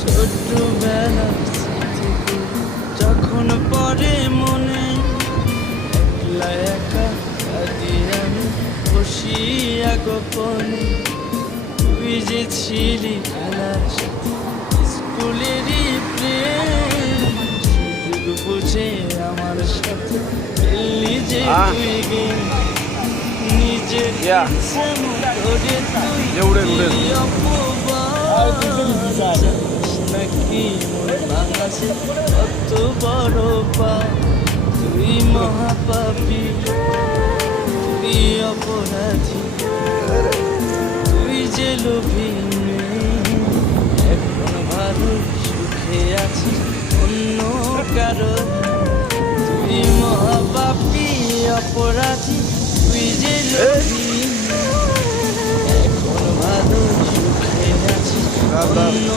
ছোটবেলা থেকে যখন পরে মনে একলা একা কাঁদি আমি বসিয়া গোপনে। তুই যে ছিলি খেলার সাথে স্কুলেরই প্রেম, সুযোগ বুঝে আমার সাথে খেললি যে তুই গেম। নিজে করে তুই দিলি অপবাদ, জানিস নাকি মন ভাঙাছে কত বড় পাপ। তুই মহাপাপী, তুই অপরাধী, তুই যে লোভী মেয়ে, এখন ভালো সুখে আছিস অন্য কারো। তুই মহাপাপী অপরাধী, তুই যে লোভী মেয়ে, এখন ভালো সুখে আছিস অন্য।